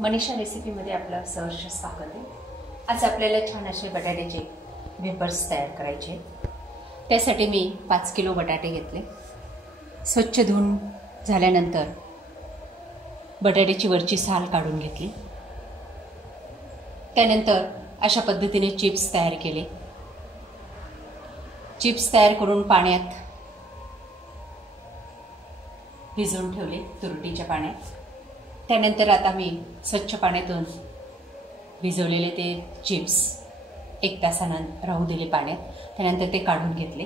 मनीषा रेसिपीमध्ये आपलं सहर्ष स्वागत आहे। आज आपल्याला छान असे बटाट्याचे वेफर्स तयार करायचे। त्यासाठी मी 5 किलो बटाटे घेतले। स्वच्छ धुवून झाल्यानंतर बटाट्याची वरची साल काढून घेतली। त्यानंतर अशा पद्धतीने चिप्स तयार केले। चिप्स तयार करून पाण्यात भिजवून ठेवले, तुरटीच्या पाण्यात। त्यानंतर आता मी स्वच्छ पाण्यातून भिजवलेले ते चिप्स 1 तासानंतर राहू दिले पाण्यात। त्यानंतर ते काढून घेतले।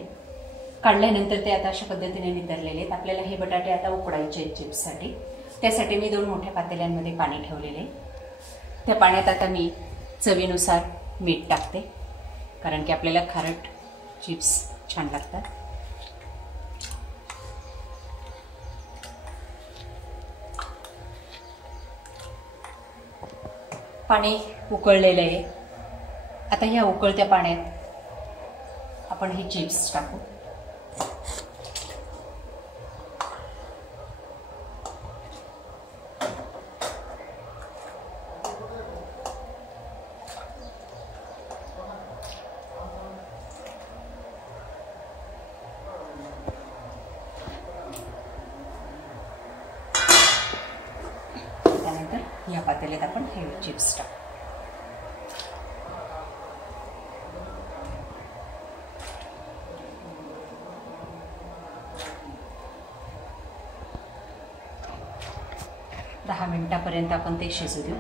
काढल्यानंतर ते आता अशा पद्धतीने नितरलेले आहेत। आपल्याला हे बटाटे आता उकडायचे आहेत चिप्ससाठी। त्यासाठी मी 2 मोठ्या पातेल्यांमध्ये पाणी ठेवलेले। त्या पाण्यात आता मी चवीनुसार मीठ टाकते, कारण की आपल्याला खारट चिप्स छान लागतात। पाणी उकळलेलं आहे। आता ह्या उकळत्या पाण्यात आपण हे चिप्स टाकू। त्यानंतर या पातेल्यात आपण हे चिप्स टाकू। दहा मिनिटापर्यंत आपण ते शिजू देऊ।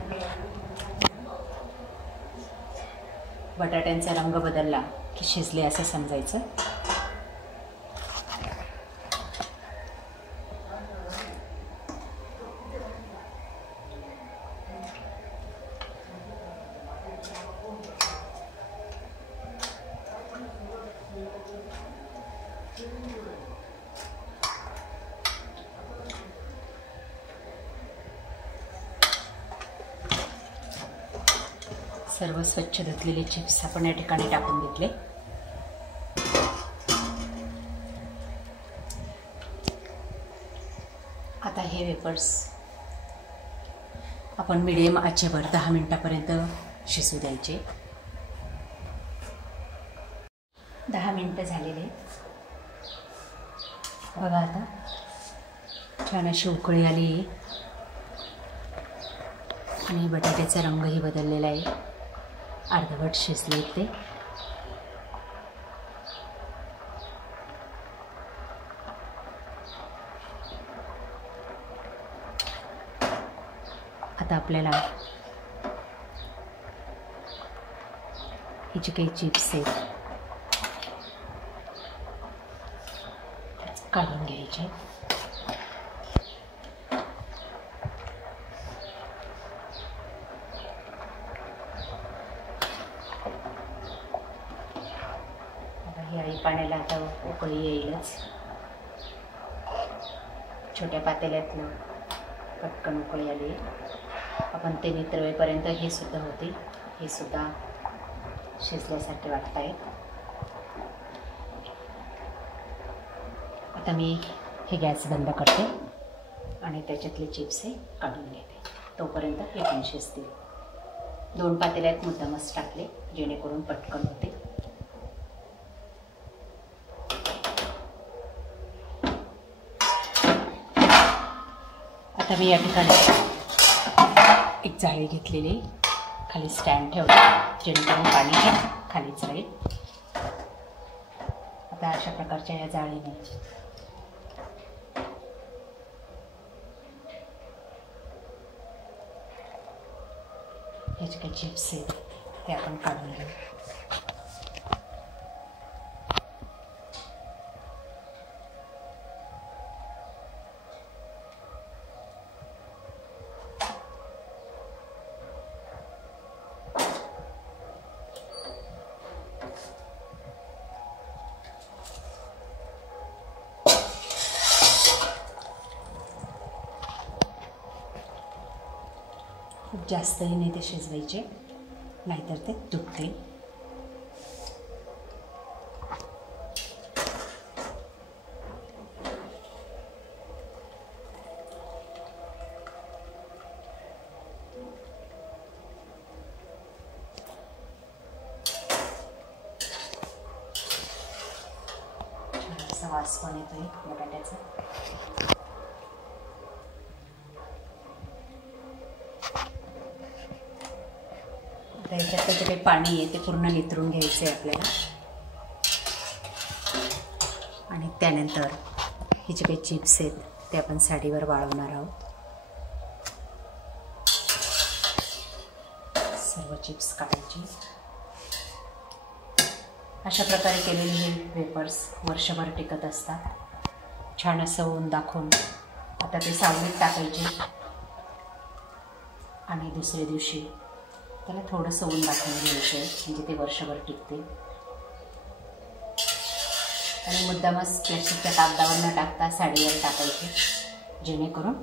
बटाट्यांचा रंग बदलला की शिजले असं समजायचं। सर्व स्वच्छ धुतलेले चिप्स आपण या ठिकाणी टाकून घेतले। आता हे वेफर्स आपण मीडियम आचेवर 10 मिनिटापर्यंत शिजू द्यायचे। 10 मिनिटं झालेले बघा। आता छान अशी उकळी आली आणि बटाट्याचा रंगही बदललेला आहे। अर्धवट शिजले ते। आता आपल्याला हे जे काही चिप्स आहेत काढून घ्यायचे। पाण्याला आता उकळी येईलच। छोट्या पातेल्यातनं पटकन उकळी आली। आपण ते नितळेपर्यंत हे सुद्धा होते, हे सुद्धा शिजल्यासारखे वाटत आहे। आता मी हे गॅस बंद करते आणि त्याच्यातले चिप्स हे काढून घेते। तोपर्यंत हे पण शिजतील। 2 पातेल्यात मुद्दामच टाकले जेणेकरून पटकन होते। आता मी या ठिकाणी एक जाळी घेतलेली, खाली स्टँड ठेवले जेणेकरून पाणी खालीच राहील। आता अशा प्रकारच्या या जाळीने हे जे काही चिप्स आहेत ते आपण काढून घेऊ। खूप जास्तही नाही ते शिजवायचे, नाहीतर ते तुटते। वास पण येतोय बटाट्याचा. आता याच्यात जे काही पाणी आहे ते पूर्ण नितरून घ्यायचं आहे आपल्याला. आणि त्यानंतर हे जे काही चिप्स आहेत ते आपण साडीवर वाळवणार आहोत. सर्व चिप्स काढायचे. अशा प्रकारे केलेले हे वेफर्स वर्षभर टिकत असतात. छान असं ऊन दाखवून आता ते सावलीत टाकायचे आणि दुसऱ्या दिवशी त्याला थोडंसं ऊन दाखवून घ्यायचं आहे, म्हणजे ते वर्षभर टिकते. आणि मुद्दामच प्लास्टिकच्या कागदावर न टाकता साडीवर टाकायचे, जेणेकरून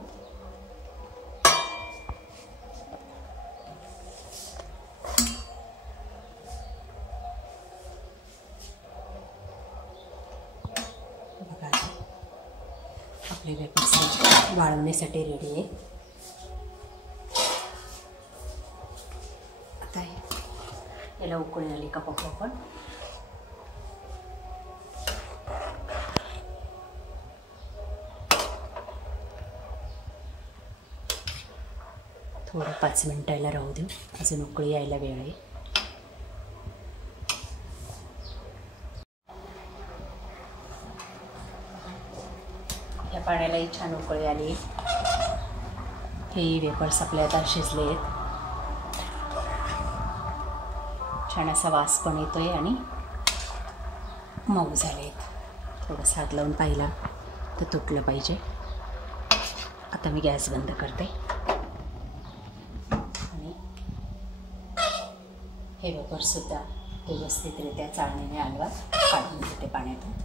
बघा आपले वेफर्स वाळवण्यासाठी रेडी आहे. आता याला उकळी आली का बघू आपण. थोडं 5 मिनिटाला राहू देऊ, अजून उकळी यायला वेळ आहे. या पाण्यालाही छान उकळी आली. हे वेफर्स आपले आता शिजले आहेत. छान असा वास पण येतोय आणि मऊ झाले आहेत. थोडंसं हात लावून पाहिला तर तुटलं पाहिजे. आता मी गॅस बंद करते आणि हे वेफर्ससुद्धा व्यवस्थितरित्या चाळणीने हलवा काढून घेते पाण्यातून.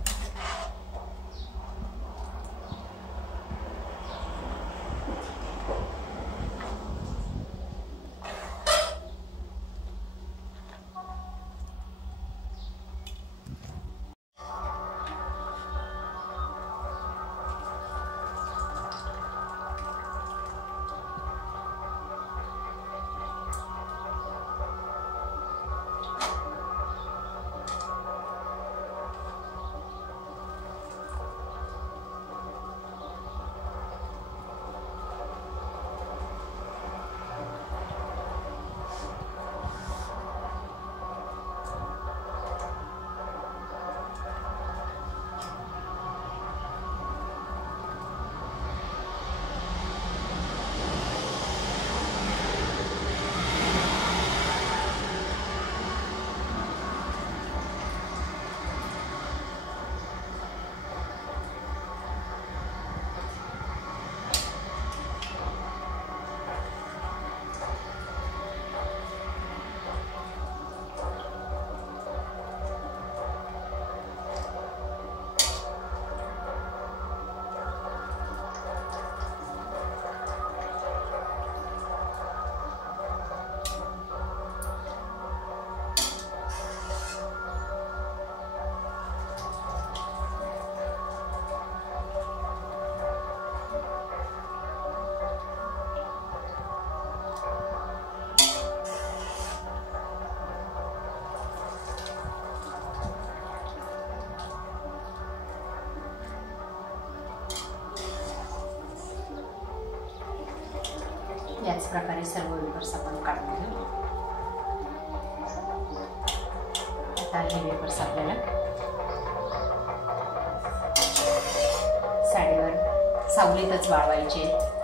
याच प्रकारे सर्व वेफर्स आपण काढून घेऊ. आता हे वेफर्स आपल्याला साडीवर सावलीतच वाळवायचे.